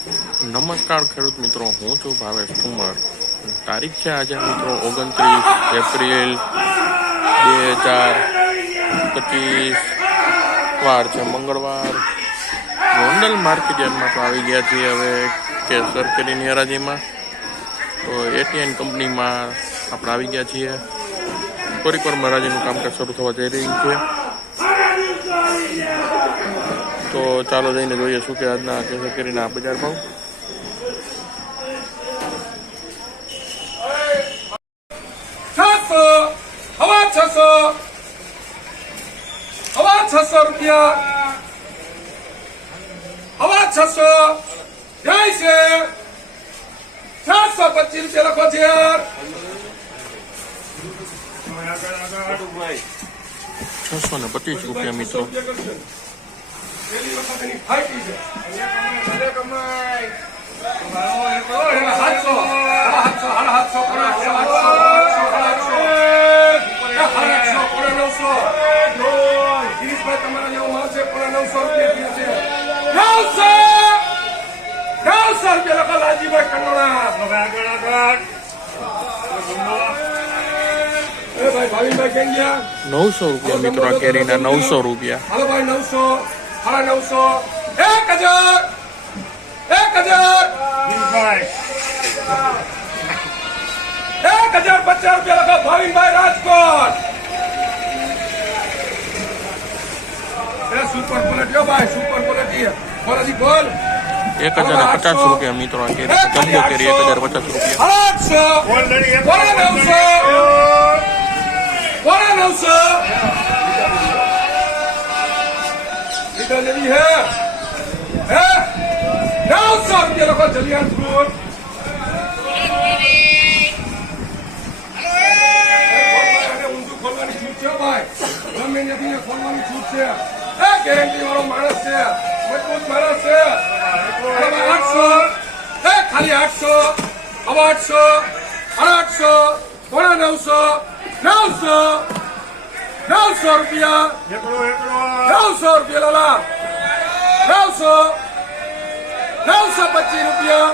નમસ્કાર ખેડૂત મિત્રો, હું છું ભાવેશ ઠુમર. તારીખ છે આજે મિત્રો 29 એપ્રિલ 2025. વાર છે મંગળવાર. ગોંડલ માર્કેટ યાર્ડમાં તો આવી ગયા છીએ હવે કેસર કેરીની હરાજીમાં. તો એટીએન કંપનીમાં આપણે આવી ગયા છીએ. થોડીક વારમાં હરાજીનું કામકાજ શરૂ થવા જઈ રહ્યું છે. તો ચાલો જઈને જોઈએ શું કે આજના કેસર કેરીના બજાર ભાવ. ₹600 600 જાય છે. 725 લખો છે યાર. 625 રૂપિયા મિત્રો. ₹900 મિત્રો આ કેરીના. ₹900. હાલો ભાઈ 900 900 1000 1050 લખો. ભાવિનભાઈ રાજકોટ. સુપર ક્વોલિટી ભાઈ, સુપર ક્વોલિટી. બોલાજી બોલ. ₹1050 મિત્રો આ કેરી. જમ્બો કેરી ₹1050. 900 इधर जल्दी है ₹900 लखो. जलियान फ्रूट ઊંધું ખોલવાની છૂટ છે ભાઈ. ગમે નથી ખોલવાની છૂટ છે. ગેરંટી વાળો માણસ છે, મજબૂત માણસ છે. 800 ખાલી 800 800 800 900 રૂપિયા. 900 રૂપિયા લાલા. 900 925 રૂપિયા.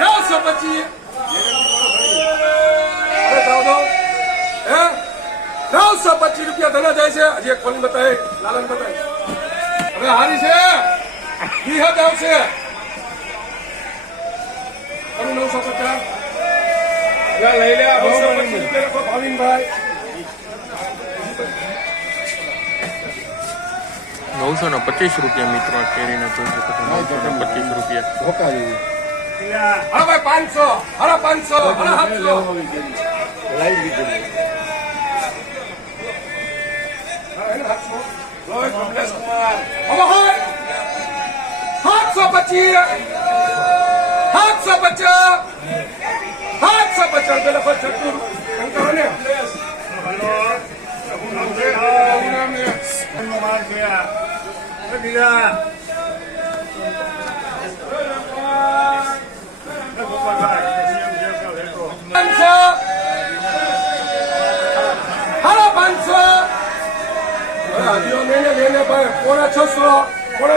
925 925 રૂપિયા ધના જાય છે. હજી એક ફોન બતાવે, લાલન બતાવે. હવે હારી છે 20 આવશે. 950 લઈ લે. 925 ભાવિનભાઈ. 925 રૂપિયા મિત્રો આ કેરીના. 925 રૂપિયા. અરે ભાઈ 500 અરે 500 અરે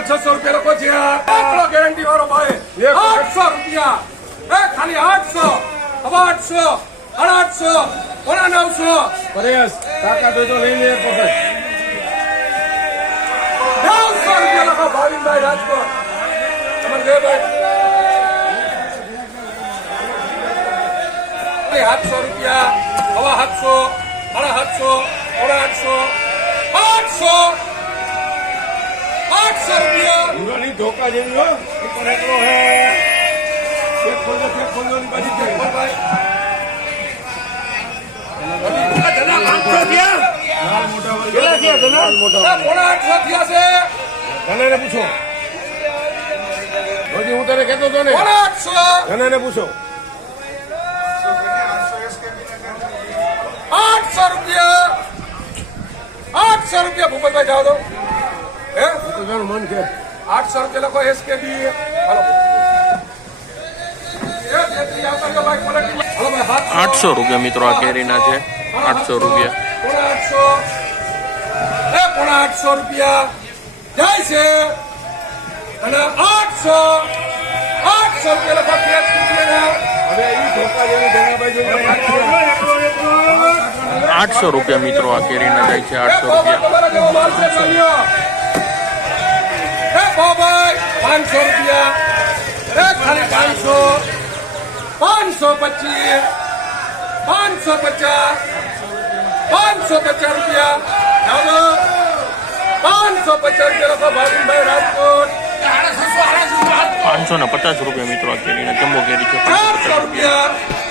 600 રૂપિયા લખો છે. ગેરંટી વાળો ભાઈ. 800 રૂપિયા ખાલી 800 800 800 900 પરેશ કાકા તો લઈ લે. 900 રૂપિયા લખો. ભાવિનભાઈ રાજકોટ. તમારે જય ભાઈ. 700 રૂપિયા 700 800 રૂપિયા. ધોકા જેવી હો. પૂછો. હું તને કેતો હતો ને. 800 પૂછો. 800 રૂપિયા. 800 રૂપિયા ભૂપતભાઈ જાઓ તો. મન કે 800 રૂપિયા લખો. SKB. ₹800 મિત્રો આ કેરીના છે. 800 રૂપિયા. 800 રૂપિયા જાય છે. અને 800 800 રૂપિયા લખો કેચ કૂટીએ હવે ઈ ધોકા જેવી ધોકાભાઈ જોઈને 800 રૂપિયા મિત્રો આ કેરીના જાય છે 800 રૂપિયા. તમારા જેવો માલ છે ભાઈઓ એ બાબાઈ 500 રૂપિયા એ ખાલી 500 525 550 550 રૂપિયા ચાલો 550 રૂપિયા લખો ભાવિનભાઈ રાજકોટ 550 રૂપિયા મિત્રો આ કેરીના જમ્બો કેરી છે 550 400 રૂપિયા. રૂપિયા